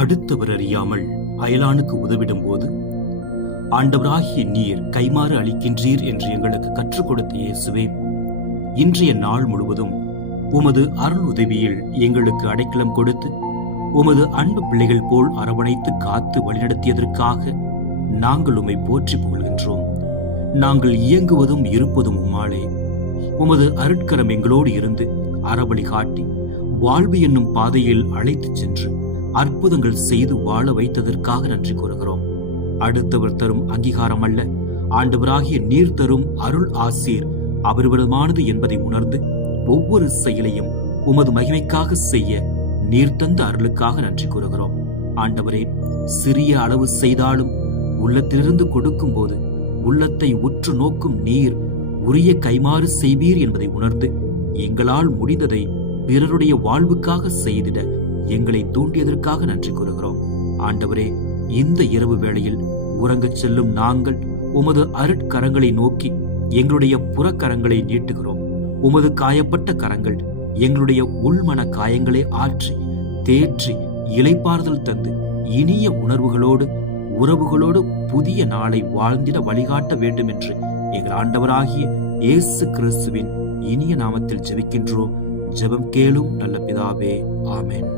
அடுத்தவர் அறியாமல் அயலானுக்கு உதவிடும் போது ஆண்டவராகிய நீர் கைமாறு அளிக்கின்றீர் என்று எங்களுக்கு கற்றுக் கொடுத்த இயேசுவே, இன்றைய நாள் முழுவதும் உமது அருள் உதவியில் எங்களுக்கு அடைக்கலம் கொடுத்து உமது அன்பு பிள்ளைகள் போல் அரவணைத்து காத்து வழிநடத்தியதற்காக நாங்கள் உம்மை போற்றி புகழ்கின்றோம். நாங்கள் இயங்குவதும் இருப்பதும் உம்மாலே. உமது அருட்கரம் எங்களோடு இருந்து அறவழி காட்டி வாழ்வு என்னும் பாதையில் அழைத்துச் சென்று அற்புதங்கள் செய்து வாழ வைத்ததற்காக நன்றி கூறுகிறோம். அடுத்தவர் தரும் அங்கீகாரம் அல்ல, ஆண்டவராகிய நீர் தரும் அருள் ஆசீர் அபரிவிதமானது என்பதை உணர்ந்து ஒவ்வொரு செயலையும் உமது மகிமைக்காக செய்ய நீர் தந்த அருளுக்காக நன்றி கூறுகிறோம். ஆண்டவரே, சிறிய அளவு செய்தாலும் உள்ளத்திலிருந்து கொடுக்கும் போது உள்ளத்தை உற்று நோக்கும் நீர் உரிய கைமாறு செய்வீர் என்பதை உணர்ந்து எங்களால் முடிந்ததை பிறருடைய வாழ்வுக்காக செய்திட எங்களை தூண்டியதற்காக நன்றி கூறுகிறோம். ஆண்டவரே, இந்த இரவு வேளையில் உறங்கச் செல்லும் நாங்கள் உமது அருட்கரங்களை நோக்கி எங்களுடைய புறக்கரங்களை நீட்டுகிறோம். உமது காயப்பட்ட கரங்கள் எங்களுடைய உள்மன காயங்களை ஆற்றி தேற்றி இளைப்பாறுதல் தந்து இனிய உணர்வுகளோடு உறவுகளோடு புதிய நாளை வாழ்ந்திட வழிகாட்ட வேண்டும் என்று எங்கள் ஆண்டவராகிய இயேசு கிறிஸ்துவின் இனிய நாமத்தில் ஜெபிக்கின்றோம். ஜெபம் கேளும் நல்ல பிதாவே, ஆமென்.